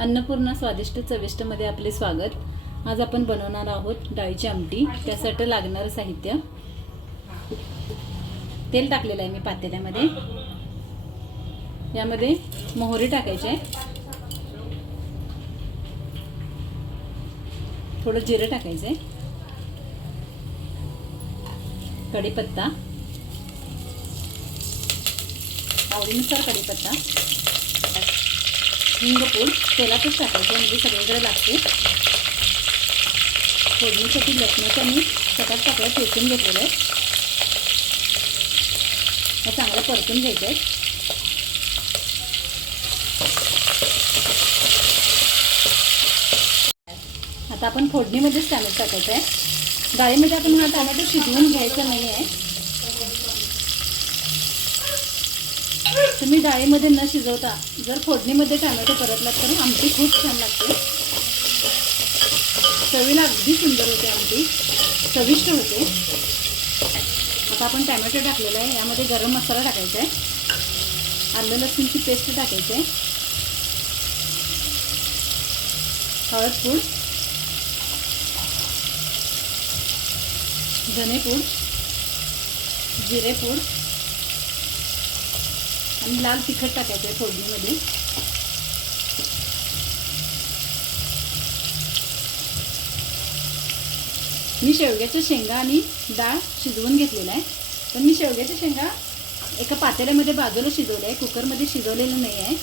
अन्नपूर्णा स्वादिष्ट चविष्टमध्ये आपले स्वागत. आज आपण बनवणार आहोत डाळीची आमटी. त्यासाठी लागणारं साहित्य. तेल टाकलेलं आहे मी पातेल्यामध्ये. यामध्ये मोहरी टाकायचे थोडं जिरं टाकायचं आहे. कढीपत्ता. आवडीनुसार कढीपत्ता. हिंगपूड तेलातच टाकायचं. म्हणजे सगळीकडे लागते. फोडणीसाठी लसणाचं मी सकाळ सकाळ ठेचून घेतलेलं आहे. हे चांगलं परतून घ्यायचं आहे. आता आपण फोडणीमध्येच टॅमॅटो टाकायचं आहे. डाळीमध्ये आपण हा टॅमॅटो शिजवून घ्यायचा नाही आहे. तुम्ही डाळीमध्ये न शिजवता जर फोडणीमध्ये टॅमॅटो परतलात तर आमटी खूप छान लागते. चवीला अगदी सुंदर होते आमटी. चविष्ट होते. आता आपण टॅमॅटो टाकलेला आहे यामध्ये गरम मसाला टाकायचा आहे. आलं लसूणची पेस्ट टाकायची आहे. हळद पूड. धनेपूड. जिरेपूड. आणि लाल तिखट टाकायचं आहे फोडणीमध्ये. मी शेवग्याच्या शेंगा आणि डाळ शिजवून घेतलेला आहे. पण मी शेवग्याच्या शेंगा एका पातेल्यामध्ये बाजूला शिजवल्या आहे. कुकरमध्ये शिजवलेलं नाही आहे.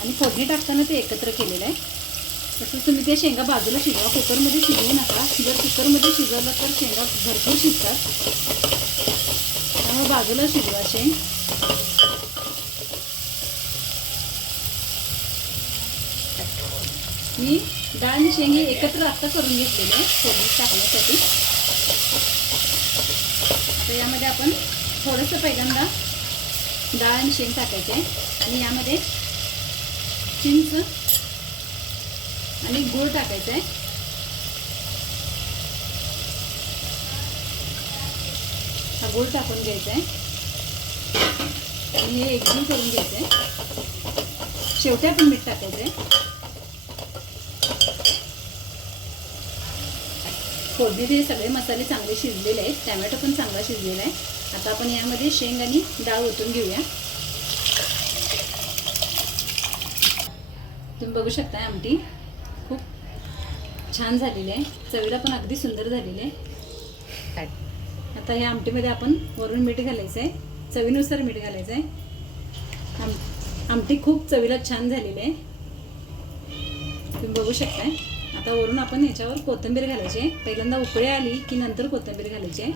आणि फोडणी टाकताना ते एकत्र केलेलं आहे. तसंच तुम्ही ते शेंगा बाजूला शिजवा. कुकरमध्ये शिजवू नका. जर कुकरमध्ये शिजवलं तर शेंगा भरपूर शिजतात. त्यामुळे बाजूला शिजवा शेंग. मी डाळ आणि शेंगे एकत्र आत्ता करून घेतलेले आहे फोडणीत टाकण्यासाठी. आता यामध्ये आपण थोडंसं पहिल्यांदा डाळ आणि शेंग टाकायचे आहे. आणि यामध्ये चिंच आणि गूळ टाकायचं आहे. हा गूळ टाकून घ्यायचा आहे. आणि हे एकदम करून घ्यायचं आहे. शेवटी आपण मीठ टाकायचं आहे. फोडणीत हे सगळे मसाले चांगले शिजलेले आहेत. टॅमॅटो पण चांगला शिजलेला आहे. आता आपण यामध्ये शेंग आणि डाळ ओतून घेऊया. तुम्ही बघू शकता आमटी खूप छान झालेली आहे. चवीला पण अगदी सुंदर झालेली आहे. आता ह्या आमटीमध्ये आपण वरून मीठ घालायचं आहे चवीनुसार मीठ घालायचं आहे आम आमटी खूप चवीला छान झालेली आहे. तुम्ही बघू शकताय. आता वरून आपण ह्याच्यावर कोथिंबीर घालायची. आहे पहिल्यांदा उकळी आली की नंतर कोथिंबीर घालायची. आहे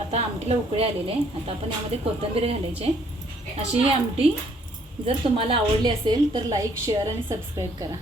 आता आमटीला उकळी आलेले आहे. आता आपण यामध्ये कोथिंबीर घालायची. आहे अशी ही आमटी जर तुम्हाला आवडली असेल तर लाईक शेअर आणि सबस्क्राईब करा.